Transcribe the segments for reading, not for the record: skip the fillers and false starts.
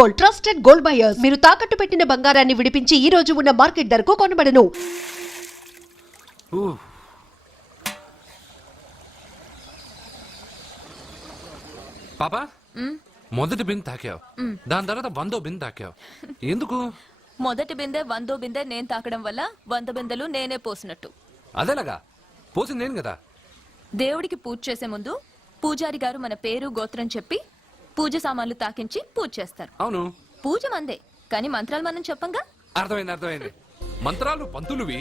Gold, trusted gold buyers. మీరు తాకట్టు పెట్టిన బంగారాన్ని విడిపించి ఈ రోజు ఉన్న మార్కెట్ ధరకు కొనబడను. పాపా మొదటి బిందె తాకావు, దాని తర్వాత 100వ బిందె తాకావు. ఎందుకు? మొదటి బిందె 100వ బిందె నేను తాకడం వల్ల 100 బిందెలు నేనే పోసినట్టు. అదేలాగా పోసింది నేను కదా. దేవుడికి పూజ చేసే ముందు పూజారి గారు మన పేరు గోత్రం చెప్పి పూజ సామాన్లు తాకించి పూజ చేస్తారు. అవును, పూజ మందే, కానీ మంత్రాలు మనం చెప్పంగా. అర్థమైంది. మంత్రాలు పంతులువి,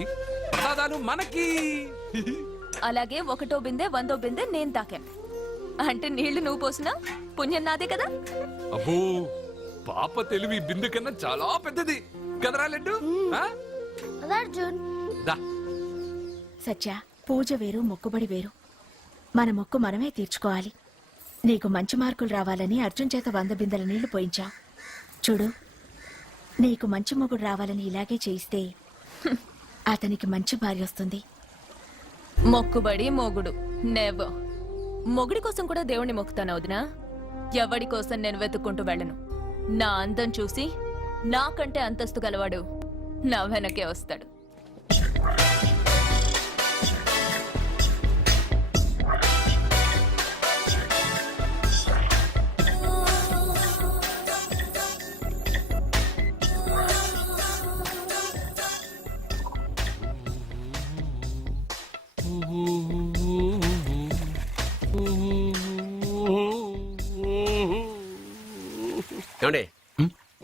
ప్రసాదాలు మనకి. అలాగే 1వ బిందె 100వ బిందె నేను తాకాను అంటే నీళ్లు నువ్వు పోసినా పుణ్యం నాదే కదా. అబ్బో, పాప తెలివి బిందె కన్నా చాలా పెద్దది కదరా లడ్డు. సత్య, పూజ వేరు మొక్కుబడి వేరు. మన మొక్కు మనమే తీర్చుకోవాలి. నీకు మంచి మార్కులు రావాలని అర్జున్ చేత 100 బిందెల నీళ్లు పోయించావు. చూడు, నీకు మంచి మొగుడు రావాలని ఇలాగే చేయిస్తే అతనికి మంచి భార్య వస్తుంది. మొక్కుబడి మొగుడు నెవర్. మొగుడి కోసం కూడా దేవుణ్ణి మొక్కుతాను వదినా. ఎవడి కోసం నేను వెతుక్కుంటూ వెళ్ళను. నా అందం చూసి నాకంటే అంతస్తు గలవాడు నా వెనకే వస్తాడు. ఏమండి,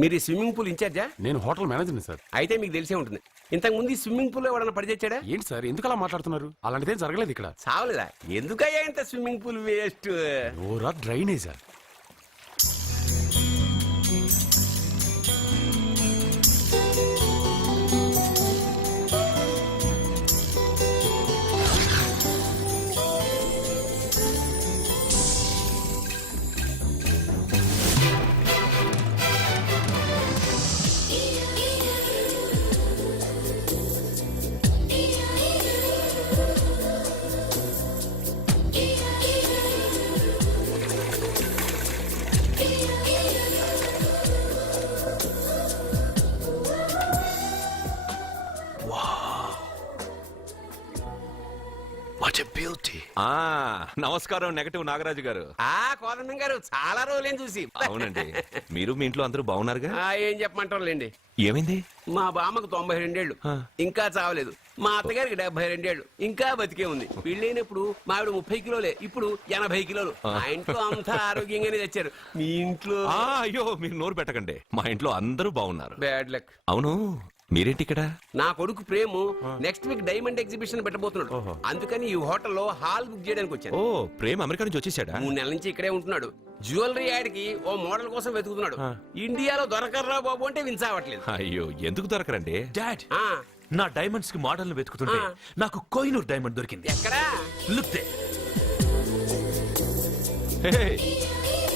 మీరు ఈ స్విమ్మింగ్ పూల్ ఇన్ఛార్జా? నేను హోటల్ మేనేజర్ని సార్. అయితే మీకు తెలిసే ఉంటుంది. ఇంతకు ముందు ఈ స్విమ్మింగ్ పూల్ ఎవడన్నా పడి తెచ్చాడా? ఏంటి సార్, ఎందుకు అలా మాట్లాడుతున్నారు? అలాంటిదేం జరగలేదు ఇక్కడ. చావలేదా? ఎందుకయ్యా ఇంత స్విమ్మింగ్ పూల్ వేస్ట్? ఓరా డ్రైనేజా? నమస్కారం నెగటివ్ నాగరాజు గారు. కోదండం గారు, చాలా రోజులేం చూసి. అవునండి, మీరు మీ ఇంట్లో అందరూ బాగున్నారుగా? ఏం చెప్పమంటారులేండి. ఏమైంది? మా బామ్మకు 92 ఏళ్ళు, ఇంకా చావలేదు. మా అత్తగారికి 72 ఏళ్ళు, ఇంకా బతికే ఉంది. పెళ్ళైనప్పుడు మా ఆవిడ 30 కిలోలే, ఇప్పుడు 80 కిలోలు. మా ఇంట్లో అంతా ఆరోగ్యంగానే తెచ్చారు. మీ ఇంట్లో? అయ్యో, మీరు నోరు పెట్టకండి. మా ఇంట్లో అందరూ బాగున్నారు. Bad luck. అవును, మీరేంటి ఇక్కడ? నా కొడుకు ప్రేము నెక్స్ట్ వీక్ డైమండ్ ఎగ్జిబిషన్ పెట్టబోతున్నాడు. అందుకని ఈ హోటల్లో హాల్ బుక్ చేయడానికి వచ్చాను. ఓ, ప్రేమ్ అమెరికా నుంచి వచ్చేసాడా? 3 నెలల నుంచి ఇక్కడే ఉంటున్నాడు. జ్యువెలరీ యాడ్కి ఓ మోడల్ కోసం వెతుకుతున్నాడు. ఇండియాలో దొరకర్రా బాబు అంటే విన్సావట్లేదు. అయ్యో, ఎందుకు దొరకరండి? డాడ్, నా డైమండ్స్ కి మోడల్ వెతుకుతుంటే నాకు కోహినూర్ డైమండ్ దొరికింది. ఎక్కడా? Look they.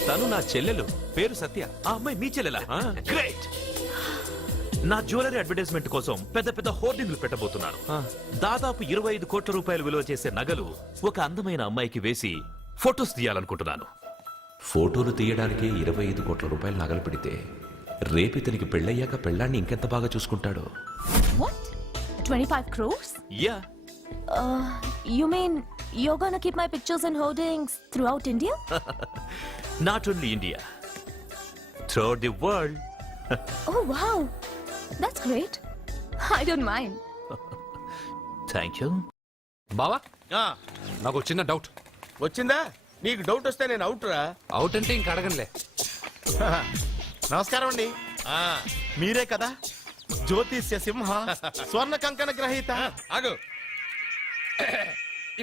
తను నా చెల్లెలు, పేరు సత్య. ఆ అమ్మాయి మీ చెల్లెలా? గ్రేట్. నా జ్యువెలరీ అడ్వర్టైజ్మెంట్ కోసం పెద్ద పెద్ద హోర్డింగ్లు పెట్టబోతున్నాను. దాదాపు 25 కోట్ల రూపాయలు విలువ చేసే నగలు ఒక అందమైన అమ్మాయికి వేసి ఫొటోస్ తీయాలనుకుంటున్నాను. ఫోటోలు తీయడానికి 25 కోట్ల రూపాయలు నగలు పెడితే రేపు ఇతనికి పెళ్ళయ్యాక పెళ్ళాన్ని ఇంకెంత బాగా చూసుకుంటాడో. What? 25 crores? Yeah. You mean you're gonna keep my pictures and hoardings throughout India? Not only India, throughout the world. Oh wow, that's great. I don't mind. Thank you. బావా, నాకు చిన్న డౌట్ వచ్చిందా? నీకు డౌట్ వస్తే నేను out రా. Out అంటే ఇంక అడగనులే. నమస్కారం అండి. మీరే కదా జ్యోతిష్య సింహ స్వర్ణ కంకణ గ్రహీత? ఆగు,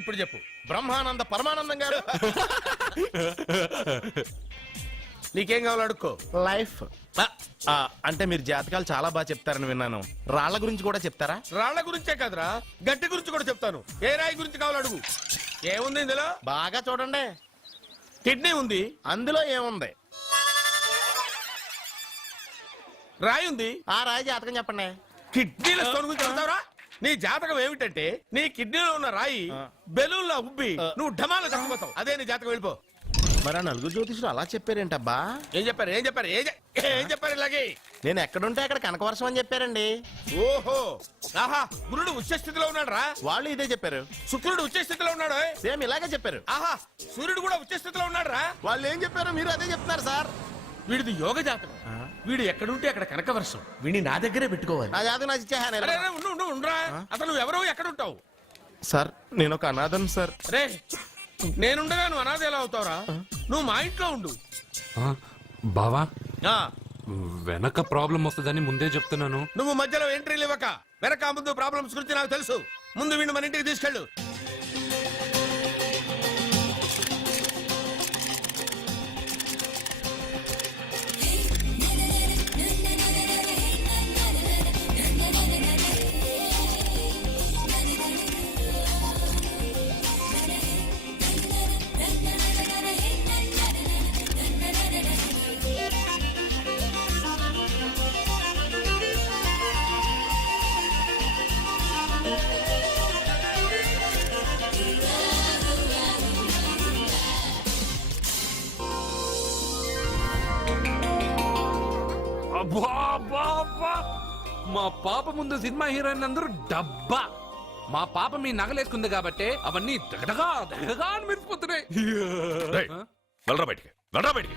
ఇప్పుడు చెప్పు. బ్రహ్మానంద పరమానందం గారు. నీకేం కావాలి అడుక్కో. లైఫ్ అంటే మీరు జాతకాలు చాలా బాగా చెప్తారని విన్నాను. రాళ్ల గురించి కూడా చెప్తారా? రాళ్ల గురించే కాదురా, గట్టి గురించి కూడా చెప్తాను. ఏ రాయి గురించి కావాలి అడుగు. ఏముంది ఇందులో? బాగా చూడండి. కిడ్నీ ఉంది, అందులో ఏముంది? రాయి ఉంది, ఆ రాయి జాతకం చెప్పండి. కిడ్నీల స్టోన్ గురించి చెప్తావరా? నీ జాతకం ఏమిటంటే నీ కిడ్నీలో ఉన్న రాయి బెలూన్లా ఉబ్బి నువ్వు ఢమాలో చచ్చిపోతావు. అదే నీ జాతకం. వెళ్ళిపో. మరి ఆ నలుగురు జ్యోతిషులు అలా చెప్పారేంటబ్బా? ఏం చెప్పారు ఏం చెప్పారు ఇలాగే? నేను ఎక్కడుంటే అక్కడ కనకవర్షం అని చెప్పారండి. ఓహో, ఆహా, గురుడు ఉచ్చ స్థితిలో ఉన్నాడు రా. వాళ్ళు ఇదే చెప్పారు. శుక్రుడు ఉచ్చ స్థితిలో ఉన్నాడు. సేమ్ ఇలాగే చెప్పారు. ఆహా, సూర్యుడు కూడా ఉచ్చ స్థితిలో ఉన్నాడు రా. వాళ్ళు ఏం చెప్పారు మీరు అదే చెప్తున్నారు సార్. వీడిది యోగ జాతకం. వీడు ఎక్కడుంటే అక్కడ కనకవర్షం. వీడిని నా దగ్గరే పెట్టుకోవాలి. నా జాతకం నాకు ఇచ్చేహాను. అరే, అరే, ఉండురా. అసలు నువ్వు ఎవరో ఎక్కడుంటావు? సార్ నేను ఒక అనాథను సార్. రే, నేనుండగా నువ్వు అనాథ ఎలా అవుతావురా? నువ్వు మా ఇంట్లో ఉండు. బావా ఆ, వెనక ప్రాబ్లం వస్తుందని ముందే చెప్తున్నాను. నువ్వు మధ్యలో ఎంట్రీలు ఇవ్వక, వెనక ముందు ప్రాబ్లమ్స్ గురించి నాకు తెలుసు. ముందు వీడిని మన ఇంటికి తీసుకెళ్ళు. అబ్బా, అబ్బా, అబ్బా. మా పాప ముందు సినిమా హీరోయిన్ అందరూ డబ్బా. మా పాప మీ నగలేసుకుంది కాబట్టి అవన్నీ దగదగా దగదగా అని మెరిసిపోతున్నాయి. వెళ్ళరా బయటికి.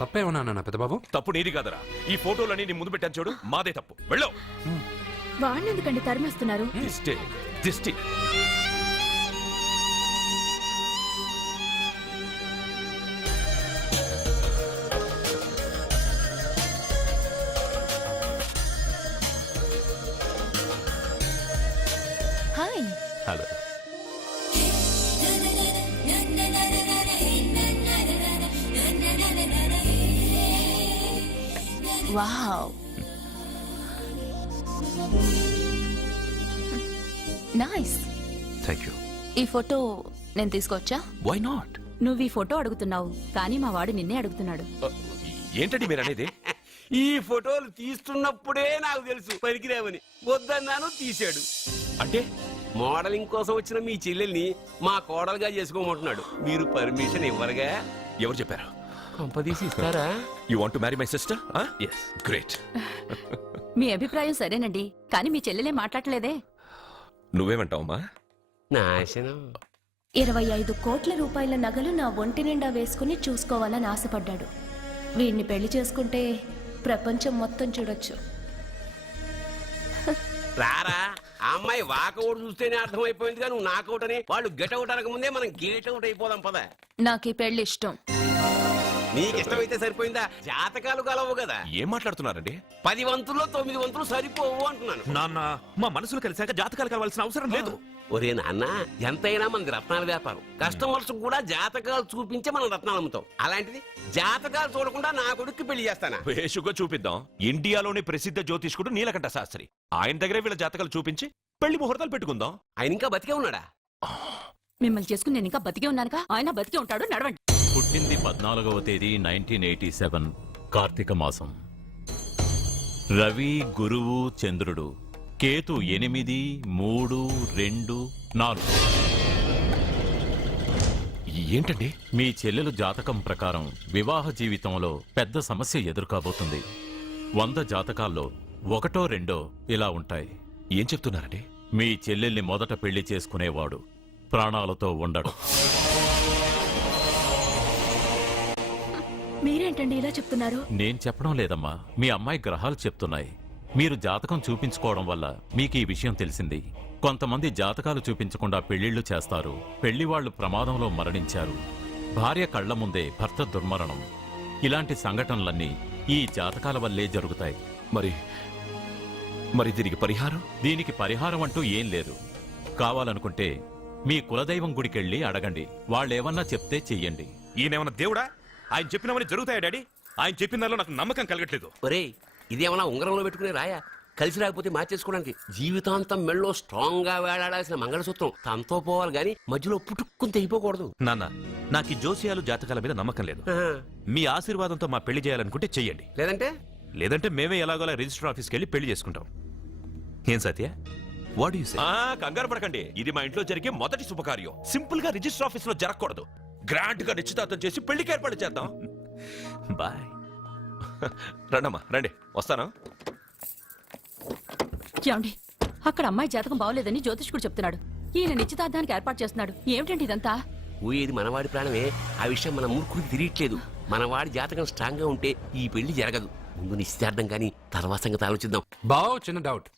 తప్పేమన్నా నాన్న పెద్ద బాబు? తప్పు నీది కాదరా. ఈ ఫోటోలన్నీ నీ ముందు పెట్టాను చూడు, మాదే తప్పు. వెళ్ళు. వాడిని ఎందుకండి తరిమేస్తున్నారు? దిష్టి. Hi. Hello. Wow, nice. Thank you. ఈ ఫోటో నేను తీసుకోవచ్చా? Why not? నువ్వు ఈ ఫోటో అడుగుతున్నావు కానీ మా వాడు నిన్నే అడుగుతున్నాడు. ఏంటండి మీరు అనేది? ఈ ఫోటోలు తీస్తున్నప్పుడే నాకు తెలుసు పనికిరావని. వద్దన్నాను, తీశాడు. అంటే మోడలింగ్ కోసం వచ్చిన మీ చెల్లెల్ని మా కోడలుగా చేసుకోమంటున్నాడు. మీరు పర్మిషన్ ఇవ్వరుగా? ఎవరు చెప్పారు? కొంపదీసి ఇస్తారా? You want to marry my sister? yes, great. మీ అభిప్రాయం సరేనండి కానీ మీ చెల్లెలే మాట్లాడలేదే. నువ్వేమంటావమ్మా? నాశనం. 25 కోట్ల రూపాయల నగలు నా ఒంటి నిండా వేసుకుని చూసుకోవాలని ఆశపడ్డాడు. వీడిని పెళ్లి చేసుకుంటే ప్రపంచం మొత్తం చూడొచ్చు. రారా, ఆ అమ్మాయి వాకౌట్ చూస్తేనే అర్థమైపోయింది. నువ్వు నాకౌట్ అని, వాళ్ళు గెట్అవుట్ అనక ముందే మనం గేట్ అవుట్ అయిపోదాం పద. నాకు ఈ పెళ్లి ఇష్టం. నీకు ఇష్టమైతే సరిపోయిందా? జాతకాలు కలవు కదా. ఏం మాట్లాడుతున్నారండి? 10 వంతుల్లో 9 వంతులు సరిపోవు అంటున్నాను. నాన్న, మా మనసులు కలిసాక జాతకాలు కావాల్సిన అవసరం లేదు. ఒరే నాన్న, ఎంతైనా మనది రత్నాల వ్యాపారం. కస్టమర్స్ కూడా జాతకాలు చూపించే మనం రత్నాలు అమ్ముతాం. అలాంటిది జాతకాలు చూడకుండా నా కొడుక్కి పెళ్లి చేస్తానా? వేషుగా చూపిద్దాం. ఇండియాలోని ప్రసిద్ధ జ్యోతిష్కుడు నీలకంఠ శాస్త్రి, ఆయన దగ్గరే వీళ్ళ జాతకాలు చూపించి పెళ్లి ముహూర్తాలు పెట్టుకుందాం. ఆయన ఇంకా బతికే ఉన్నాడా? మిమ్మల్ని చేసుకుని నేను ఇంకా బతికే ఉన్నానుగా. ఆయన బతికే ఉంటాడు. నడవండి. పుట్టింది 14వ తేదీ 1987 కార్తీక మాసం. రవి, గురువు, చంద్రుడు. కేతు 8, 3, 2, 4. ఏంటండి? మీ చెల్లెలు జాతకం ప్రకారం వివాహ జీవితంలో పెద్ద సమస్య ఎదుర్కోబోతుంది. 100 జాతకాల్లో 1, 2 ఇలా ఉంటాయి. ఏం చెప్తున్నారండి? మీ చెల్లెల్ని మొదట పెళ్లి చేసుకునేవాడు ప్రాణాలతో ఉండడు. మీరేంటండి ఇలా చెప్తున్నారు? నేను చెప్పడం లేదమ్మా, మీ అమ్మాయి గ్రహాలు చెప్తున్నాయి. మీరు జాతకం చూపించుకోవడం వల్ల మీకు ఈ విషయం తెలిసింది. కొంతమంది జాతకాలు చూపించకుండా పెళ్లిళ్లు చేస్తారు. పెళ్లివాళ్లు ప్రమాదంలో మరణించారు. భార్య కళ్ల ముందే భర్త దుర్మరణం. ఇలాంటి సంఘటనలన్నీ ఈ జాతకాల వల్లే జరుగుతాయి. మరి దీనికి పరిహారం? దీనికి పరిహారం అంటూ ఏం లేదు. కావాలనుకుంటే మీ కులదైవం గుడికెళ్ళి అడగండి. వాళ్ళేమన్నా చెప్తే చెయ్యండి. ఈయనేమన్నా దేవుడా? ఆయన చెప్పినవన్నీ జరుగుతాయా డాడీ? ఆయన చెప్పిన దానిలో నాకు నమ్మకం కలగట్లేదు. ఒరే, ఇదేమన్నా ఉంగరంలో పెట్టుకునే రాయా? కలిసి రాకపోతే మార్చేసుకోవడానికి జీవితాంతం మెళ్ళో స్ట్రాంగ్ గా వేలాడాల్సిన మంగళసూత్రం. తనతో పోవాలి గాని మధ్యలో పుట్టుక్కుని తెగిపోకూడదు. నాన్న, నాకు ఈ జోసియాలు జాతకాల మీద నమ్మకం లేదు. మీ ఆశీర్వాదంతో మా పెళ్లి చేయాలనుకుంటే చెయ్యండి. లేదంటే మేమే ఎలాగోలా రిజిస్టర్ ఆఫీస్కి వెళ్ళి పెళ్లి చేసుకుంటాం. ఏం సత్య? కంగారు పడకండి. ఇది మా ఇంట్లో జరిగే మొదటి శుభకార్యం. సింపుల్ గా రిజిస్టర్ ఆఫీస్ లో జరగకూడదు. గ్రాండ్ గా నిశ్చితార్థం చేసి పెళ్లికి ఏర్పాటు చేద్దాం. బాయ్. రండమ్మా రండి, వస్తాను. ఏమండి, అక్కడ అమ్మాయి జాతకం బాగోలేదని జ్యోతిష్కుడు చెప్తున్నాడు. ఈయన నిశ్చితార్థానికి ఏర్పాటు చేస్తున్నాడు. ఏమిటండి ఇదంతా? ఊయేది మనవాడి ప్రాణమే. ఆ విషయం మన మూర్ఖుడికి తిరియట్లేదు. మనవాడి జాతకం స్ట్రాంగ్ గా ఉంటే ఈ పెళ్లి జరగదు. ముందు నిశ్చితార్థం కానీ తర్వాత సంగతి ఆలోచిద్దాం. బావ చిన్న డౌట్.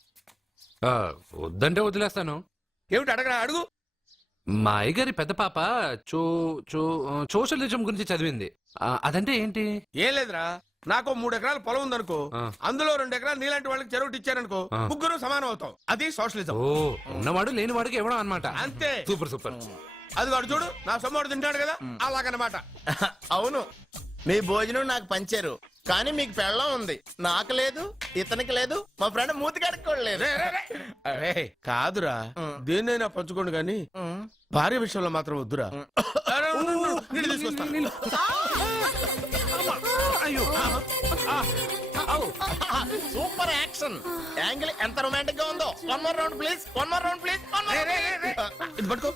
వద్దంటే వదిలేస్తాను. ఏమిటి అడగరా, అడుగు. మా అయ్యగారి పెద్ద పాప సోషలిజం గురించి చదివింది. అదంటే ఏంటి? ఏం లేదురా, నాకు 3 ఎకరాల పొలం ఉందనుకో, అందులో 2 ఎకరాలు నీలాంటి వాళ్ళకి చెరువు ఇచ్చారనుకో, ముగ్గురు సమానం అవుతాం. అది సోషలిజం. ఓ, ఉన్నవాడు లేని వాడికి ఇవ్వడం అనమాట. అంతే. Super super. అది వాడు చూడు, నా సొమ్మడు తింటాడు కదా, అలాగనమాట. అవును, మీ భోజనం నాకు పంచారు, కానీ మీకు పెళ్ళం ఉంది, నాకు లేదు, ఇతనికి లేదు, మా ఫ్రెండ్ మూతి కడుక్కోలేదు. అరే కాదురా, దేన్నైనా పంచుకోండి కానీ భార్య విషయంలో మాత్రం వద్దురా. అరే, ఉండు, ఉండు, నీళ్ళు తీసుకొస్తా. సూపర్ యాక్షన్ యాంగిల్ ఎంత రొమాంటిక్ గా ఉందో. 1 more round please, 1 more round please. ఇది పట్టుకో.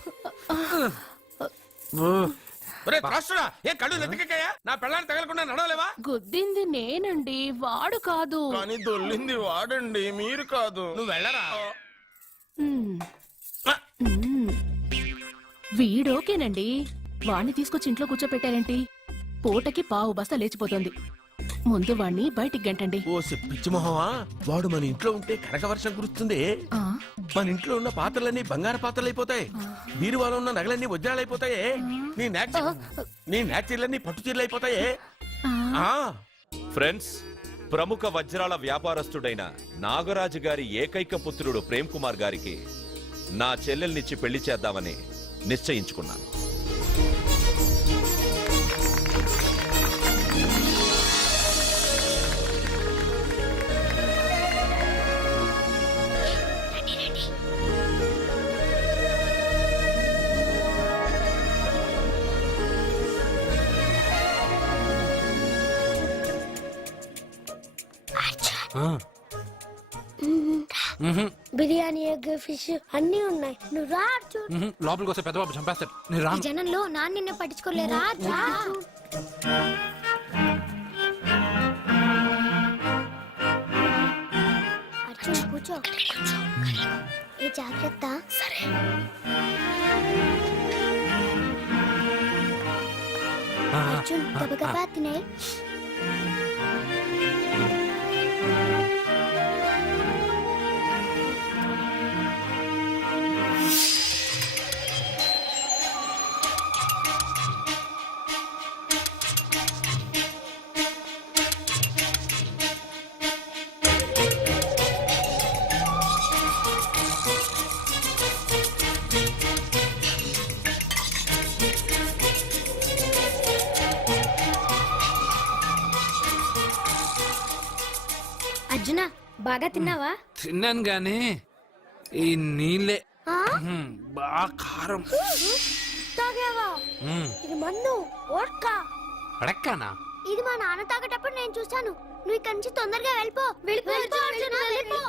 ఒరే త్రాసుడా, ఏ కళ్ళు నెత్తికెక్కాయా? నా పెళ్ళాన్ని తగలకుండా నడవలేవా? గుద్దింది నేనండి, వాడు కాదు. కానీ దొల్లింది వాడండి, మీరు కాదు. నువ్వు వెళ్ళరా. వీడోకేనండి. వాణ్ణి తీసుకొచ్చి ఇంట్లో కూర్చోపెట్టారేంటి? పూటకి పావు బస్తా లేచిపోతుంది. ముందు వాణ్ణి బయటికి గంటండి. ఓ పిచ్చి మొహమా, వాడు మన ఇంట్లో ఉంటే కనక వర్షం కురుస్తుంది. మన ఇంట్లో ఉన్న పాత్రలన్నీ బంగారు పాత్రలు అయిపోతాయి, బీరువాలో ఉన్న నగలన్నీ వజ్రాలు అయిపోతాయి, నీ నాచీర్లన్నీ పట్టు చీరలు అయిపోతాయి. ఫ్రెండ్స్, ప్రముఖ వజ్రాల వ్యాపారస్తుడైన నాగరాజు గారి ఏకైక పుత్రుడు ప్రేమ్ కుమార్ గారికి నా చెల్లెల్నిచ్చి పెళ్లి చేద్దామని నిశ్చయించుకున్నాను. బిర్యానీ, ఎగ్, ఫిష్ అన్ని ఉన్నాయి. నువ్వు రా అర్జున్. లోపలికి వస్తే పెద్ద బాబు చంపేస్తాడు. నేను రాను. జనంలో నాన్న నిన్ను పట్టించుకోలేరా? అర్జున్ కూర్చో. ఏ జాగ్రత్త. సరే. అర్జున్ గబగబా తినే. అర్జున, బాగా తిన్నావా? తిన్నాను గానీ ఈ నీళ్ళే బాగా కారం. తాగావా? ఇది మందు, వోడ్కా. అడక్కానా? ఇది మా నాన్న తాగేటప్పుడు నేను చూశాను. నువ్వు ఇక్కడి నుంచి తొందరగా వెళ్ళిపో. వెళ్ళిపో అర్జున, వెళ్ళిపో.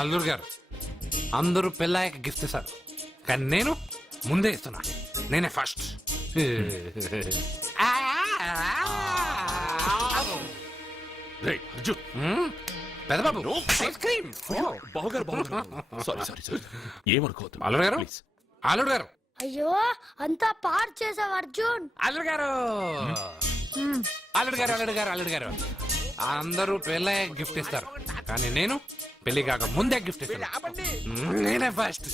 అల్లూరు గారు, అందరూ పెళ్ళాయక గిఫ్ట్ ఇస్తారు, కానీ నేను ముందే ఇస్తున్నా. నేనే ఫస్ట్. పెద్దబాబు, ఐస్ క్రీమ్. ఏమనుకోవద్దు. అల్లుడు గారు, అల్లుడు గారు. అయ్యో, అంతా పాడు చేసావు అర్జున్. అల్లుడు గారు, అల్లుడు గారు, అల్లుడు గారు, అల్లుడు గారు, అందరూ పెళ్ళయ్య గిఫ్ట్ ఇస్తారు, కానీ నేను పెళ్లి కాక ముందే గిఫ్ట్ ఇస్తాను. నేనే ఫస్ట్.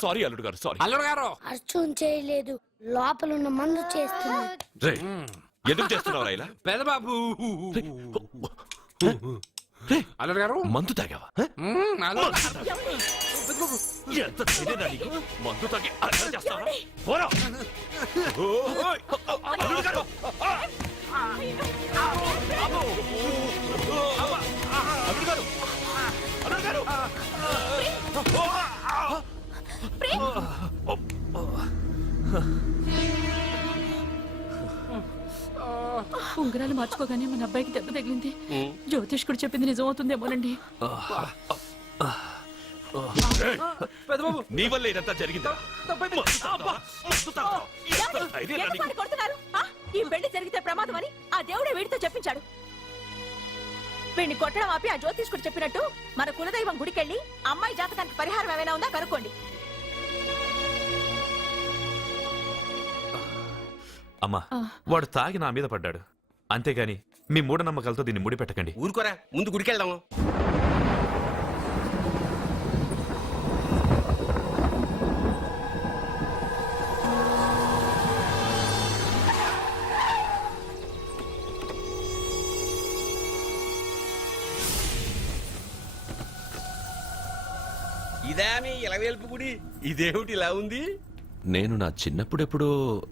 సారీ అల్లుడు గారు, సారీ. అల్లుడు గారు, అర్జున్ చేయలేదు, లోపల ఉన్న మందు చేస్తున్నా. ఎందుకు చేస్తున్నావు ఇలా? పెద్దబాబు. అల్లుడు గారు, మందు తాగావా? ఎంత ధైర్యం నీకు? మందు తాగి అల్లరి చేస్తావా? పోరా. అల్లుడు గారు. అల్లుడు గారు, అల్లుడు గారు. ప్రేమ్ ఉంగరాలు మార్చుకోగానే మన అబ్బాయికి దెబ్బ తగిలింది. జ్యోతిష్కుడు చెప్పింది నిజమవుతుందేమోనండి. నీ వల్ల ఇదంతా జరిగిందా? ఈ పెళ్లి జరిగితే ప్రమాదం అని ఆ దేవుడే వీడితో చెప్పించాడు. వీడిని కొట్టడం ఆపి ఆ జ్యోతిష్కుడు చెప్పినట్టు మన కులదైవం గుడికెళ్ళి అమ్మాయి జాతకానికి పరిహారం ఏమైనా ఉందా కనుక్కోండి. అమ్మా, వాడు తాగి నా మీద పడ్డాడు. అంతేగాని మీ మూఢనమ్మకాలతో దీన్ని ముడిపెట్టకండి. ఊరుకోరా, ముందు గుడికెళ్దాము. ఇదా మీ ఇలవేల్పు గుడి? ఇదేమిటి ఇలా ఉంది? నేను నా చిన్నప్పుడెప్పుడో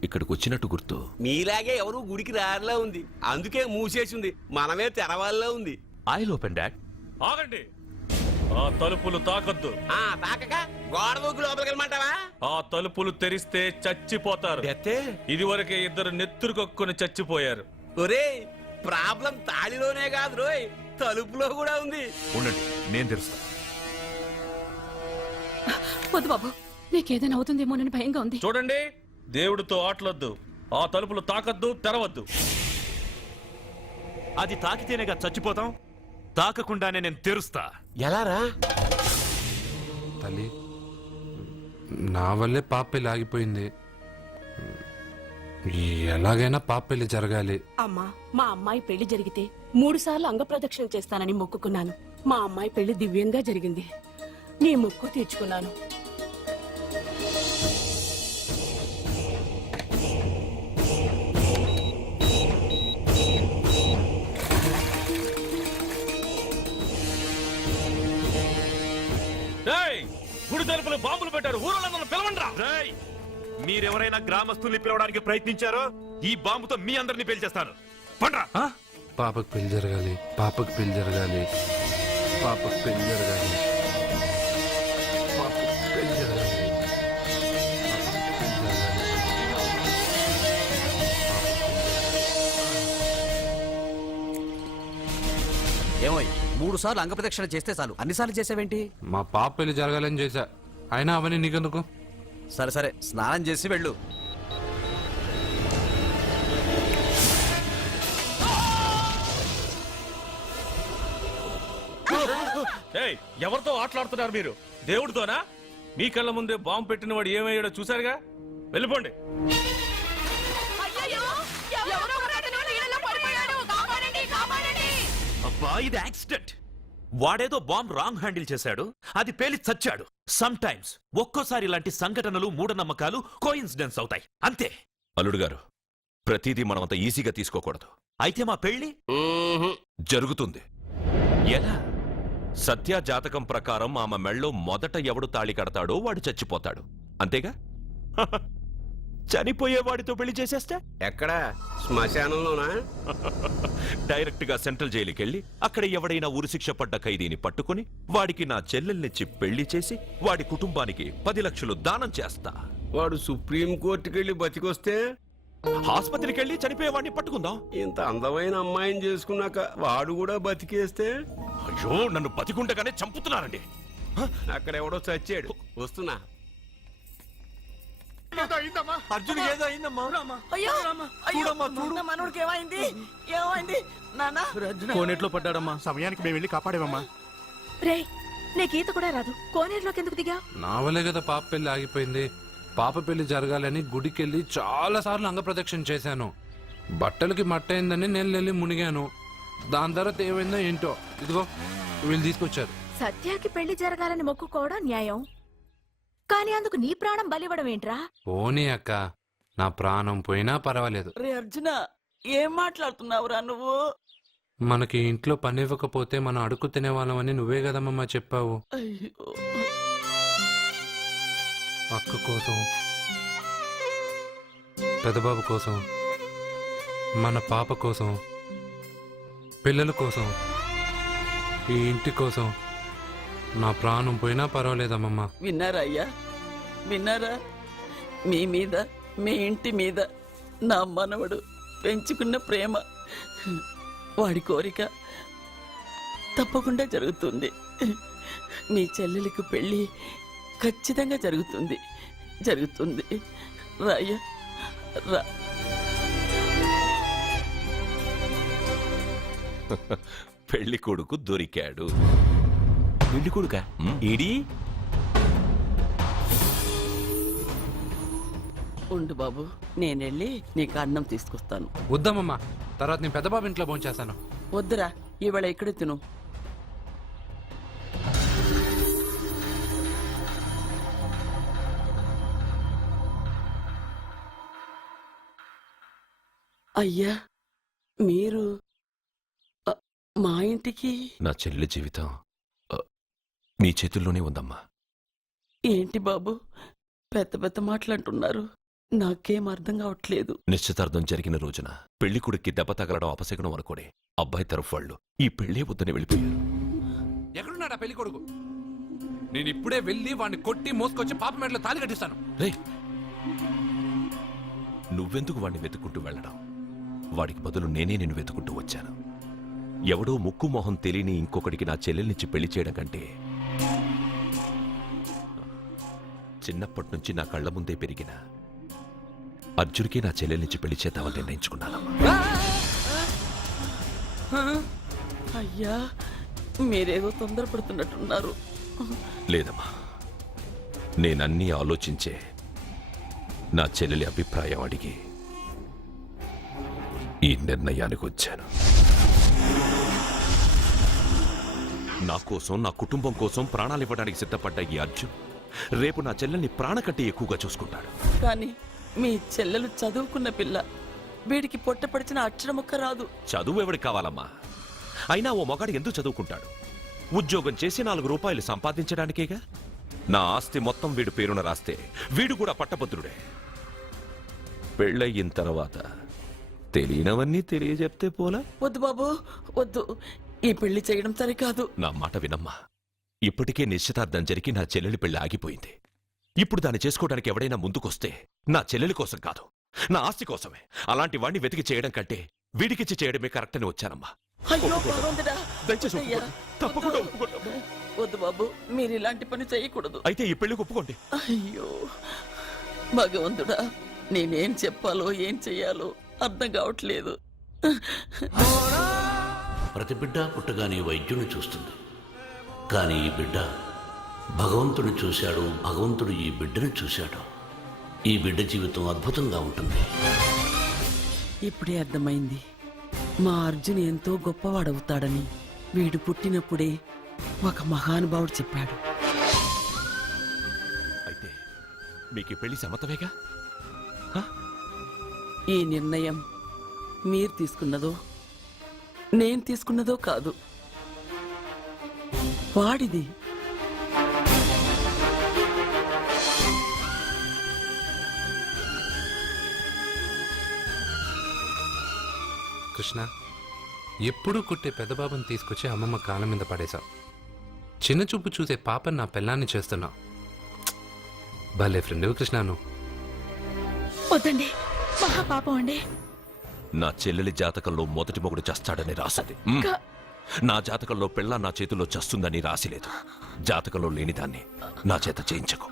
ఇక్కడికి వచ్చినట్టు గుర్తు. మీలాగే ఎవరు గుడికి రారులా ఉంది, అందుకే మూసేసి ఉంది. మనమే తెరవాళ్ళలో ఉంది. I open dad. ఆగండి, ఆ తలుపులు తాకద్దు. తాకక గోడ దూకి లోపలికి వెళ్ళమంటావా? ఆ తలుపులు తెరిస్తే చచ్చిపోతారు. ఇదివరకే ఇద్దరు నెత్తురు కొక్కుని చచ్చిపోయారు. ఒరే, ప్రాబ్లం తాళిలోనే కాదు రోయ్, తలుపులో కూడా ఉంది. ఉండండి, నేను తెరుస్తా. వద్దు బాబు, నీకేదైనా అవుతుందేమోనని భయంగా ఉంది. చూడండి, దేవుడితో ఆటలొద్దు. ఆ తలుపులు తాకద్దు, తెరవద్దు. అది తాకితేనేగా చచ్చిపోతాం. తాకకుండానే నేను తెరుస్తా. ఎలారా? తల్లి, నా వల్లే పాప పెళ్లి ఆగిపోయింది. ఎలాగైనా పాప పెళ్లి జరగాలి. అమ్మా, మా అమ్మాయి పెళ్లి జరిగితే 3 సార్లు అంగప్రదక్షిణ చేస్తానని మొక్కుకున్నాను. మా అమ్మాయి పెళ్లి దివ్యంగా జరిగింది. నీ మొక్కు తీర్చుకున్నాను. గుడి తలుపులు బాంబులు పెట్టారు. ఊరోళ్ళందరూ పిలవండ్రా. మీరెవరైనా గ్రామస్తుల్ని పిలవడానికి ప్రయత్నించారో ఈ బాంబుతో మీ అందరినీ పేల్చేస్తాను. పండ్రా. పాపకు పెళ్లి జరగాలి, పాపకు పెళ్లి జరగాలి, పాపకు పెళ్లి జరగాలి, పాపకు పెళ్లి జరగాలి. ఏమోయ్, 3 సార్లు అంగప్రదక్షిణ చేస్తే చాలు, అన్నిసార్లు చేసావేంటి? మా పాప పెళ్లి జరగాలని చేశా, అయినా అవన్నీ నీకెందుకు? సరే సరే, స్నానం చేసి వెళ్ళు. ఎవరితో ఆటలాడుతున్నారు మీరు? దేవుడితోనా? మీ కళ్ళ ముందే బాంబు పెట్టిన వాడు ఏమయ్యాడో చూసారుగా. వెళ్ళిపోండి. అబ్బా, ఇది యాక్సిడెంట్. వాడేదో బాంబ్ రాంగ్ హ్యాండిల్ చేశాడు, అది పేలి చచ్చాడు. సమ్ టైమ్స్ ఒక్కోసారి ఇలాంటి సంఘటనలు మూఢనమ్మకాలు కోఇన్సిడెన్స్ అవుతాయి, అంతే. అల్లుడు గారు, ప్రతిదీ మనం అంత ఈజీగా తీసుకోకూడదు. అయితే మా పెళ్లి జరుగుతుంది. ఎలా? సత్య జాతకం ప్రకారం ఆమె మెళ్ళో మొదట ఎవడు తాళి కడతాడో వాడు చచ్చిపోతాడు, అంతేగా? చనిపోయేవాడితో పెళ్లి చేసేస్తే ఎక్కడా? శ్మశానంలోనా? డైరెక్ట్ గా సెంట్రల్ జైలుకి వెళ్ళి అక్కడ ఎవడైనా ఉరిశిక్ష పడ్డ ఖైదీని పట్టుకుని వాడికి నా చెల్లెల్నిచ్చి పెళ్లి చేసి వాడి కుటుంబానికి 10 లక్షలు దానం చేస్తా. వాడు సుప్రీం కోర్టుకి వెళ్ళి బతికొస్తే ఆసుపత్రికి వెళ్ళి చనిపోయేవాడిని పట్టుకుందాం. ఇంత అందమైన అమ్మాయిని చేసుకున్నాక వాడు కూడా బతికేస్తే? అయ్యో, నన్ను బతికుండగానే చంపుతున్నారండి. అక్కడ ఎవడో చచ్చాడు. వస్తున్నా. అర్జున్ ఏదో అయిందమ్మా. మనోడికి ఏమైంది? ఏమైంది నాన్న? కోనేట్లో పడ్డాడమ్మా. సమయానికి మేము వెళ్ళి కాపాడేవమ్మా. రే, నీకు ఈత కూడా రాదు, కోనేరులోకి ఎందుకు దిగా? నా వల్లే కదా పాప పెళ్లి ఆగిపోయింది. పాప పెళ్లి జరగాలని గుడికెళ్ళి చాలా సార్లు అంగప్రదక్షిణ చేశాను. బట్టలకి మట్టయిందని నేను వెళ్ళి మునిగాను. దాని తర్వాత ఏమైందో ఏంటో, ఇదిగో వీళ్ళు తీసుకొచ్చారు. సత్యాకి పెళ్లి జరగాలని మొక్కుకోవడం న్యాయం, కానీ అందుకు నీ ప్రాణం బలివ్వడం ఏంట్రా? పోనీ అక్క, నా ప్రాణం పోయినా పర్వాలేదు. రే అర్జున, ఏం మాట్లాడుతున్నావురా నువ్వు? మనకి ఇంట్లో పని ఇవ్వకపోతే మనం అడుగు తినేవాళ్ళమని నువ్వే కదమ్మా చెప్పావు. అక్క కోసం, పెదబాబు కోసం, మన పాప కోసం, పిల్లల కోసం, ఈ ఇంటి కోసం నా ప్రాణం పోయినా పర్వాలేదమ్మమ్మా. విన్నారా అయ్యా, విన్నారా? మీ మీద, మీ ఇంటి మీద నా మనవడు పెంచుకున్న ప్రేమ వాడి కోరిక తప్పకుండా జరుగుతుంది. నీ చెల్లెలికి పెళ్ళి ఖచ్చితంగా జరుగుతుంది. జరుగుతుంది. రాయ్యా రా. పెళ్లి కొడుకు దొరికాడు. పెళ్లి కొడుక ఏడి? ఉండు బాబు, నేనెళ్ళి నీకు అన్నం తీసుకొస్తాను. వద్దామమ్మా, తర్వాత నేను పెద్ద బాబు ఇంట్లో భోంచేస్తాను. వద్దురా, ఇవాళ ఇక్కడే తిను. అయ్యా, మీరు మా ఇంటికి? నా చెల్లి జీవితం నీ చేతుల్లోనే ఉందమ్మా. ఏంటి బాబు పెద్ద పెద్ద మాటలంటున్నారు? నాకేం అర్థం కావట్లేదు. నిశ్చితార్థం జరిగిన రోజున పెళ్లి కొడుక్కి దెబ్బ తగలడం అపశకునం అనుకోడే అబ్బాయి తరఫు వాళ్ళు ఈ పెళ్లే వద్దని వెళ్ళిపోయారు. ఎక్కడున్నాడా పెళ్లి కొడుకు? నేను ఇప్పుడే వెళ్ళి వాడిని కొట్టి మోసుకొచ్చి పాప మెడలో తాళి కట్టిస్తాను. రే, నువ్వెందుకు వాడిని వెతుక్కుంటూ వెళ్ళడం? వాడికి బదులు నేనే నిన్ను వెతుకుంటూ వచ్చాను. ఎవడో ముక్కు మొహం తెలియని ఇంకొకడికి నా చెల్లెల్నిచ్చి పెళ్లి చేయడం కంటే చిన్నప్పటి నుంచి నా కళ్ళ ముందే పెరిగిన అర్జున్కి నా చెల్లెల్నిచ్చి పెళ్లి చేద్దామని నిర్ణయించుకున్నానమ్మా. అయ్యా, మీరేదో తొందరపడుతున్నట్టున్నారు. లేదమ్మా, నేనన్నీ ఆలోచించే నా చెల్లెలి అభిప్రాయం అడిగి ఈ నిర్ణయానికి వచ్చాను. నా కోసం, నా కుటుంబం కోసం ప్రాణాలు ఇవ్వడానికి సిద్ధపడ్డ ఈ అర్జున్ రేపు నా చెల్లెల్ని ప్రాణ కంటే ఎక్కువగా చూసుకుంటాడు. కానీ మీ చెల్లెలు చదువుకున్న పిల్ల, వీడికి పొట్టపడిచిన అక్షరం ఒక్క రాదు. చదువు ఎవడికి కావాలమ్మా? అయినా ఓ మగాడు ఎందుకు చదువుకుంటాడు? ఉద్యోగం చేసి 4 రూపాయలు సంపాదించడానికేగా. నా ఆస్తి మొత్తం వీడు పేరున రాస్తే వీడు కూడా పట్టభద్రుడే. పెళ్ళయిన తర్వాత తెలియనవన్నీ తెలియజెప్తే పోలా? వద్దు బాబు, వద్దు. ఈ పెళ్లి చేయడం సరికాదు. నా మాట వినమ్మా. ఇప్పటికే నిశ్చితార్థం జరిగి నా చెల్లెలి పెళ్లి ఆగిపోయింది. ఇప్పుడు దాన్ని చేసుకోవడానికి ఎవడైనా ముందుకొస్తే నా చెల్లెలి కోసం కాదు, నా ఆస్తి కోసమే. అలాంటి వాడిని వెతికి చేయడం కంటే వీడికిచ్చి చేయడమే కరెక్ట్ అని వచ్చానమ్మా. అయ్యో భగవంతుడా, దయచేసి వద్దయ్యా. తప్పకుండా ఒప్పుకోండి. వద్దు బాబు, మీరు ఇలాంటి పని చేయకూడదు. అయితే ఈ పెళ్లికి ఒప్పుకోండి. అయ్యో భగవంతుడా, నేనేం చెప్పాలో ఏం చెయ్యాలో అర్థం కావట్లేదు. ప్రతి బిడ్డ పుట్టగానే వైద్యుని చూస్తుంది, కానీ ఈ బిడ్డ భగవంతుని చూశాడు. భగవంతుడు ఈ బిడ్డను చూశాడు. ఈ బిడ్డ జీవితం అద్భుతంగా ఉంటుంది. ఇప్పుడే అర్థమైంది, మా అర్జున్ ఎంతో గొప్పవాడవుతాడని. వీడు పుట్టినప్పుడే ఒక మహానుభావుడు చెప్పాడు. అయితే మీకు ఈ పెళ్లి సమ్మతమేగా? ఈ నిర్ణయం మీరు తీసుకున్నదో నేను తీసుకున్నదో కాదు, వాడిది. కృష్ణ, ఎప్పుడూ కుట్టే పెద్ద బాబుని తీసుకొచ్చి అమ్మమ్మ కాళ్ళ మీద పడేశావు. చిన్న చూపు చూసే పాపని నా పిల్లాన్ని చేస్తున్నావు. భలే ఫ్రెండ్ కృష్ణ నువ్వు. వద్దండి, మహాపాపం అండి. నా చెల్లెలి జాతకంలో మొదటి మొగుడు చస్తాడని రాసింది. నా జాతకంలో పెళ్ళ నా చేతిలో చస్తుందని రాసిలేదు. జాతకంలో లేనిదాన్ని నా చేత చేయించకు.